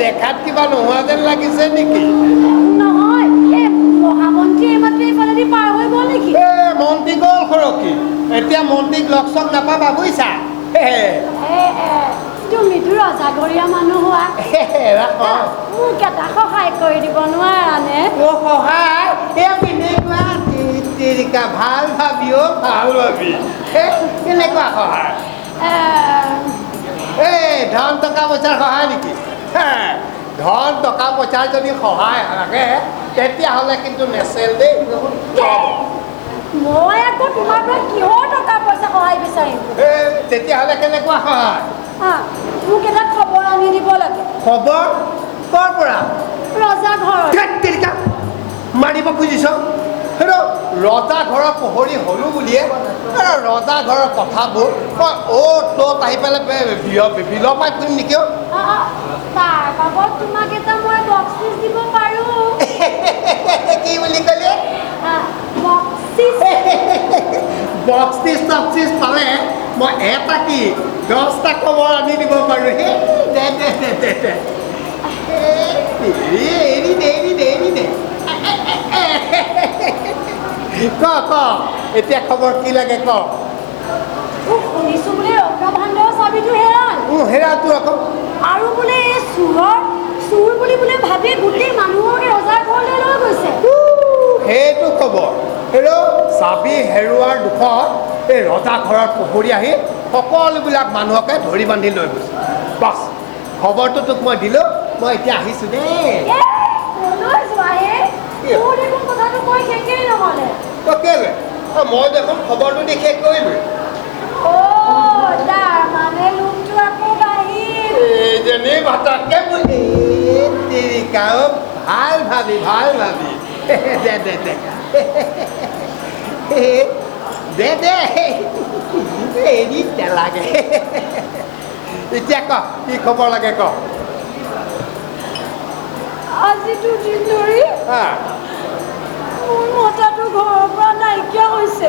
দেখাত কিবা নোহোৱা যেন লাগিছে নেকি? নহয়, এই মহামন্ত্ৰী এইমাত্ৰ এইফালেদি পাৰ হৈ গ'ল নেকি? মন্ত্ৰী গ'ল সৰকি, এতিয়া মন্ত্ৰীক লগ চগ নাপাবা বুজিছা। তুমিতো ৰজাঘৰীয়া মানুহ হোৱা, মোক এটা সহায় কৰি দিব নোৱাৰানে? সহায় ভাল ভাবি ভাল ভাবি কেনেকুৱা সহায়? ধন টকা পইচাৰ সহায় নেকি? ধন টকা পইচাৰ যদি সহায় লাগে তেতিয়াহ'লে কিন্তু নেচেল দেই। মই আকৌ তোমাৰ পৰা কিহৰ টকা পইচা সহায় বিচাৰিম? তেতিয়াহ'লে কেনেকুৱা সহায়? মোক এটা খবৰ আনি দিব লাগে। খবৰ ক'ৰ পৰা? ৰজা ঘৰত। মাৰিব খুজিছ? ৰজা ঘৰৰ পোহৰি হ'লো বুলিয়ে ৰজা ঘৰৰ কথাবোৰ মই ত'ত আহি পেলাই বিলপাই ফুৰিম নেকি? তাৰ বাবদ তোমাক এটা মই বক্সিচ দিব পাৰোঁ। কি বুলি ক'লে? বক্সিচ টক্সিচ পালে মই এটা কি 10টা খবৰ আনি দিব পাৰোঁ। ক এতিয়া খবৰ কি লাগে ক? শুনিছোঁ বোলে ৰত্নভাণ্ডাৰৰ চাবিটো হেৰাল। হেৰাটো আকৌ আৰু বোলে এই চুৰ বুলি বোলে ভাবি গোটেই মানুহকে ৰজাৰ ঘৰলৈ লৈ গৈছে। সেইটো খবৰ। চাবি হেৰুৱাৰ দুখত এই ৰজা ঘৰৰ পোহৰি আহি সকলোবিলাক মানুহকে ধৰি বান্ধি লৈ গৈছে। বাছ খবৰটো তোক মই দিলোঁ, মই এতিয়া আহিছোঁ দেই। কথাটো কৈ শেষেই নহ'লে। কেলে? মই দেখোন খবৰটো দি শেষ কৰিলোঁ। তাৰ মানে লোকটো আকৌ বাহিৰ। এইজনী ভাতাকে ভাল ভাবি দে এৰি নালাগে। এতিয়া ক কি খবৰ লাগে ক? আজি দুদিন ধৰি মোৰ মতাটো ঘৰৰ পৰা নাইকিয়া হৈছে।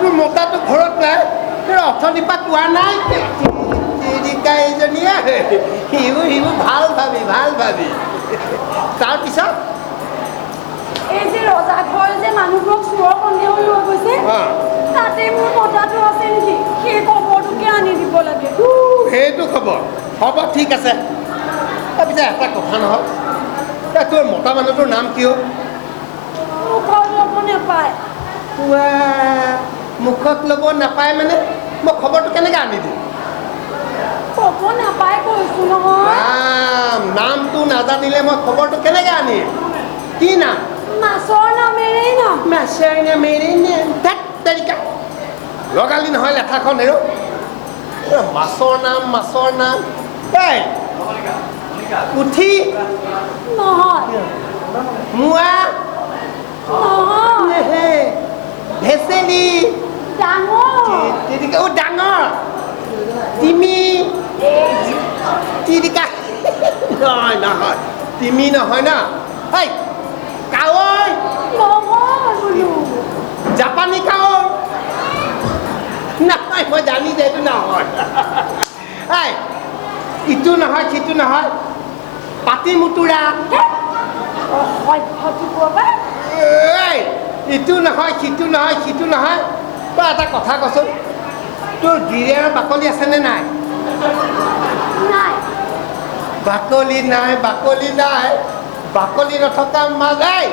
তোৰ মতাটো ঘৰত নাই? অথনিৰ পৰা কোৱা নাই? এইজনীয়ে সিবোৰ ভাল ভাবি তাৰপিছত এই যে ৰজা ঘৰ যে মানুহবোৰক চোৰৰ সন্দেহ লৈ গৈছে, তাতে মোৰ মতাটো আছে নেকি? সেই খবৰটোকে আনি দিব লাগে। সেইটো খবৰ হ'ব, ঠিক আছে। পিছে এটা কথা নহয়, তোৰ মতা মানুহটোৰ নাম কি হ'ল? মুখত ল'ব নাপায়। মুখত ল'ব নাপায় মানে মই খবৰটো কেনেকৈ আনি দিম? ক'ব নাপায় কৈছোঁ নহয়। নামটো নাজানিলে মই খবৰটো কেনেকৈ আনিম? কি নাম? মাছৰ নামেৰেই নাম। মাছৰ নামেৰেই নাম? লগালি নহয় লেঠাখন হেৰ মাছৰ নাম। এই উঠি নহয়, মোৱা নহয়, ভেচেলি ডাঙৰ। ডাঙৰ তিমি নহয় তিমি নহয় না। এই কাৱৈ নহয় বোলো। জাপানী কাৱৈ নহয়, মই জানি যে এইটো নহয়। এই ইটো নহয় সিটো নহয়, পাতি মুতুৰা। ইটো নহয় সিটো নহয়। তই এটা কথা কচোন, তোৰ গিৰিয়েৰৰ বাকলি আছেনে নাই? বাকলি নাই। বাকলি নথকা মাছ। এই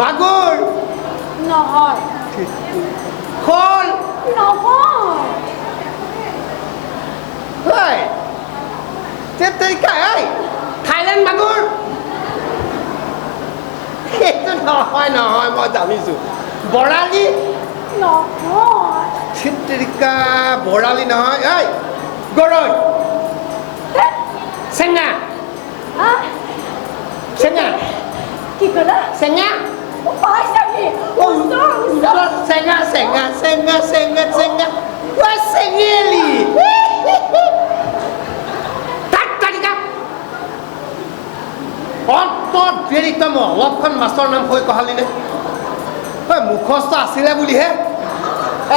মাগুৰ নহয়, শ'ল নহয়, থাইলেণ্ড মাগুৰ। সেইটো নহয়, মই জানিছোঁ। বৰালি নহয়, বৰালি নহয়। এই গৰৈ চেঙা কি ক'লা? চেঙা চেঙেলি। তই মই অলপখন মাছৰ নাম হৈ কহালি নে? মুখস্থ আছিলে বুলিহে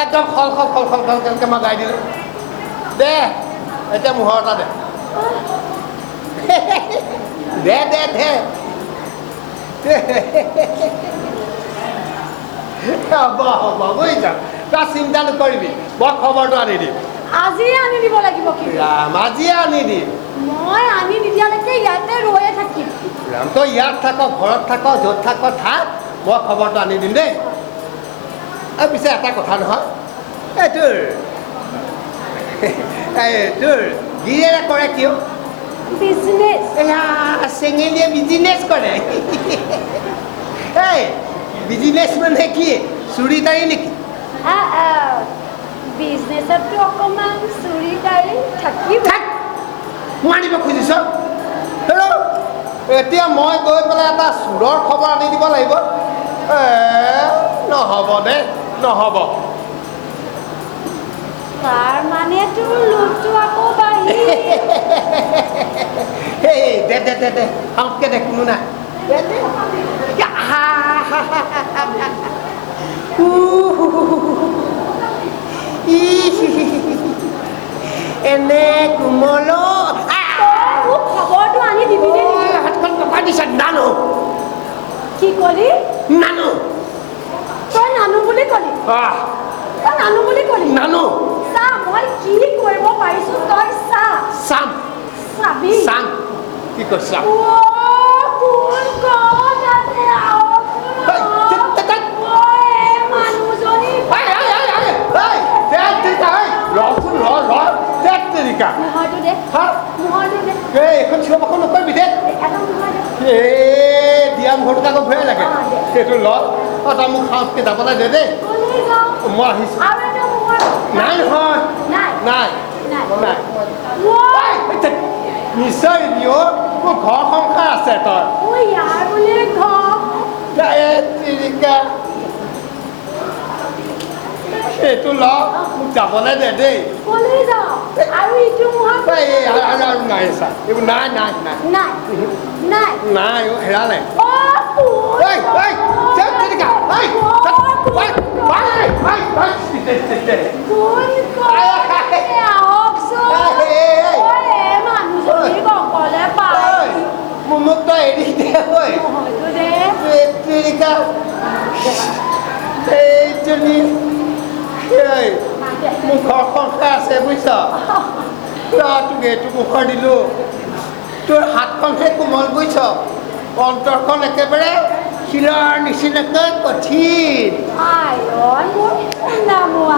একদম খলকে মই গাই দিলোঁ। দে এতিয়া মোহৰ এটা দে দে দে দে হ'ব হ'ব বুজিছা তই চিন্তা নকৰিবি মই খবৰটো আনি দিম আজিয়ে আনি দিব লাগিব কিন্তু ৰাম আজিয়ে আনি দিম মই আনি নিদিয়ালৈকে ইয়াতে ৰৈয়ে থাকিম ৰাম তই ইয়াত থাক ঘৰত থাক য'ত থাক থাক মই খবৰটো আনি দিম দেই আৰু পিছে এটা কথা নহয় এই তোৰ গিৰিয়েৰে কৰে কিয় বিজনেছ এয়া চেঙেলীয়ে বিজনেছ কৰে এই বিজনেছ মানে কি চুৰি তাৰি নেকি বিজনেছততো অকণমান চুৰি তাৰি থাকিব থাক মাৰিব খুজিছ হেল্ল' এতিয়া মই গৈ পেলাই এটা চোৰৰ খবৰ আনি দিব লাগিব নহ'ব দে নহ'ব তাৰ মানে তোৰ লোভটো আকৌ বাঢ়ি এই দে দে দে দে সামকে দে কোনো নাই দে দে এনে কোমল মোক খবৰটো আনি দিবি নে হাতখন কপাই দিছে নানো কি কলি নানো তই নানো বুলি কলি তই নানো বুলি কলি নানো চা মই কি কৰিব পাৰিছো তই চা চাম চাবি চাম কি কৈছা কোন ক'ত আছে মানুহজনী মোহৰটো দে মোহৰটো দে এইখন চিঞৰবাখন নকৰিবি দে এটা মোহৰ দে দিয়া ঘৰটো আকৌ ভয়ে লাগে সেইটো ল তই মোক খাওঁতকৈ যাবলৈ দে দেই কলৈ যাওঁ মই আহিছোঁ আৰু এটা মোহৰ নাই নহয় নাই নাই নাই নাই ৱাই নিশ্চয় দিও মোৰ ঘৰ সংসাৰ আছে তই ঐ ইয়াৰ বোলে ঘৰ তিৰিকা সেইটো ল মোক যাবলৈ দে দেই কলৈ যাওঁ আৰু ইটো মোহৰ আৰু নাই চা এইবোৰ নাই নাই নাই নাই নাই নাই হেৰালে মোক তই এৰি দে এইজনী মোৰ ঘৰ সংসাৰ আছে বুজিছ তোক এইটো মুখৰ দিলোঁ তোৰ হাতখনহে কোমল বুজিছ অন্তৰখন একেবাৰে শিলৰ নিচিনাকৈ কঠিন মোৰ